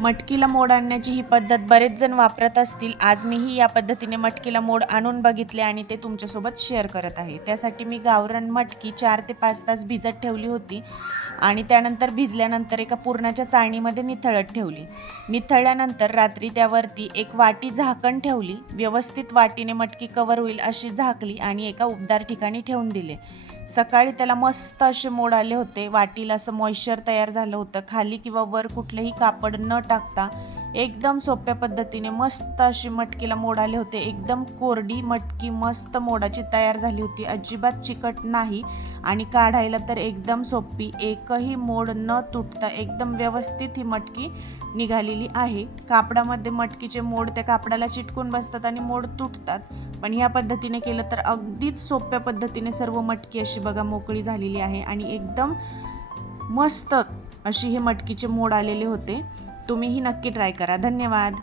मटकीला मोड आणण्याची ही पद्धत बरेच जण वापरत असतील. आज मीही या पद्धतीने मटकीला मोड आणून बघितले आणि ते तुमच्यासोबत शेअर करत आहे. त्यासाठी मी गावरान मटकी 4 ते 5 तास भिजत ठेवली होती आणि त्यानंतर भिजल्यानंतर एका पुरणाच्या चाळणीमध्ये निथळत ठेवली. निथळल्यानंतर रात्री त्यावरती एक वाटी झाकण ठेवली. व्यवस्थित वाटीने मटकी कव्हर होईल अशी झाकली आणि एका उबदार ठिकाणी ठेवून दिले. सकाळी त्याला मस्त असे मोड आले होते. वाटीला असं मॉइश्चर तयार झालं होतं. खाली किंवा वर कुठलेही कापड न टाकता एकदम सोप्या पद्धतीने मस्त अशी मटकीला मोड आले होते. एकदम कोरडी मटकी मस्त मोडाची तयार झाली होती. अजिबात चिकट नाही आणि काढायला तर एकदम सोपी. एकही मोड न तुटता एकदम व्यवस्थित ही मटकी निघालेली आहे. कापडामध्ये मटकीचे मोड त्या कापडाला चिटकून बसतात आणि मोड तुटतात. पण ह्या पद्धतीने केलं तर अगदीच सोप्या पद्धतीने सर्व मटकी अशी बघा मोकळी झालेली आहे आणि एकदम मस्त अशी हे मटकीचे मोड आलेले होते. तुम्हीही नक्की ट्राय करा. धन्यवाद.